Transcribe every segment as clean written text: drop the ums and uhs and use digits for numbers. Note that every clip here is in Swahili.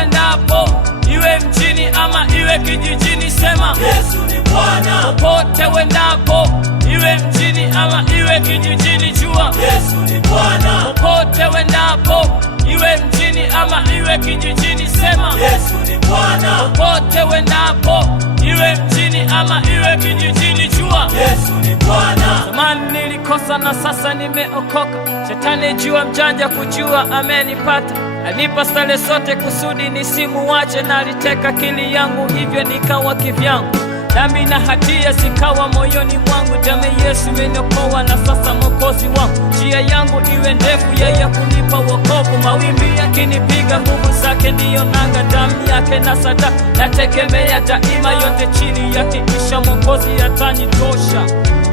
wendapo, iwe mjini ama iwe kijijini, sema Yesu ni Bwana. Popote wendapo, iwe mjini ama iwe kijijini, jua Yesu ni Bwana. Popote wendapo, iwe mjini ama iwe kijijini, sema Yesu ni Bwana. Popote wendapo, iwe mjini ama iwe kijijini, jua Yesu ni Bwana. zamani nilikosa na sasa nimeokoka. Shetani jua mjanja kujua amenipata, anipa stale sote kusudi nisimuache, na aliteka akili yangu hivyo nikawa kivyangu. Dhambi na hatia zikawa moyoni mwangu, damu Yesu imeniokoa na sasa mwokozi wangu. Njia yangu iwe ndefu, yeye kunipa wokovu. Mawimbi yakinipiga, nguvu zake ndiyo nanga, damu yake na sadaka nategemea daima, yote chini yake kisha mwokozi atanitosha.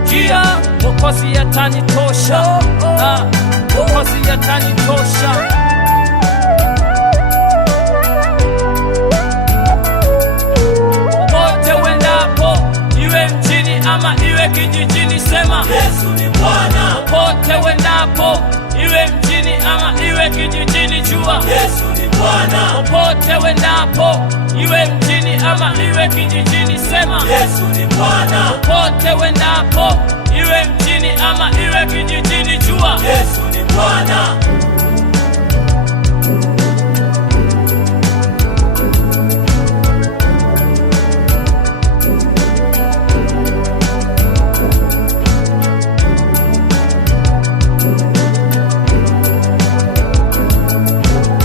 Njia mwokozi atanitosha, mwokozi atanitosha. Ama iwe kijijini, sema Yesu ni Bwana. Popote wendapo, iwe mjini ama iwe kijijini, jua Yesu ni Bwana. Popote wendapo, iwe mjini ama iwe kijijini, sema Yesu ni Bwana. Popote wendapo, iwe mjini ama iwe kijijini, jua Yesu ni Bwana.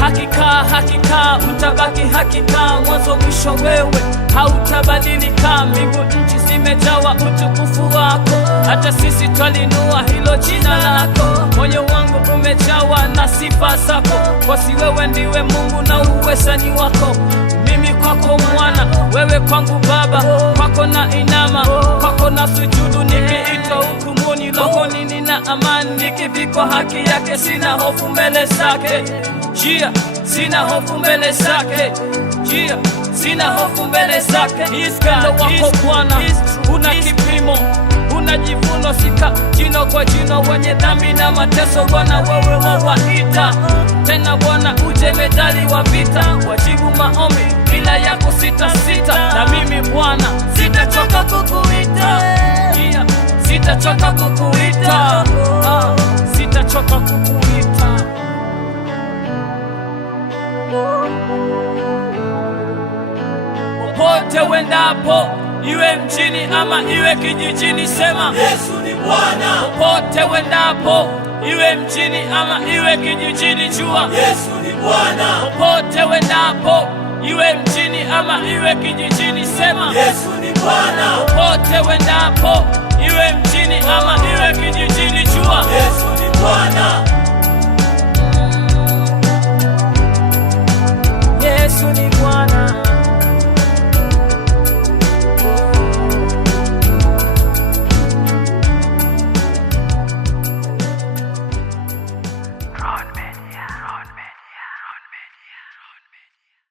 Hakika utabaki hakika, mwanzo mwisho wewe hautabadilika. Mbingu nchi zimejawa utukufu wako, hata sisi twalinua hilo jina lako. Moyo wangu umejawa na sifa zako, kwa si wewe ndiwe Mungu na uweza ni wako. Mimi kwako mwana, wewe kwangu Baba, kwako na inama, kwako na sujudu. Nikiitwa hukumuni, rohoni nina amani, nikivikwa haki yake sina hofu mbele zake. Njia sina hofu mbele zake, njia sina hofu mbele zake. Upendo wako Bwana una kipimo, una jivuno, sika jino kwa jino, wenye dhambi na mateso Bwana wewe wawaita. Tena Bwana uje medali wa vita, wajibu maombi bila ya kusita sita. Na mimi Bwana sitachoka kukuita, njia sitachoka kukuita, sitachoka kukuita. Popote wendapo, iwe mjini ama iwe kijijini, sema Yesu ni Bwana. Popote wendapo, iwe mjini ama iwe kijijini, jua Yesu ni Bwana. Popote wendapo, iwe mjini ama iwe kijijini, sema Yesu ni Bwana. Popote wendapo, iwe mjini ama iwe kijijini, jua Yesu ni Bwana. Yesu ni Bwana.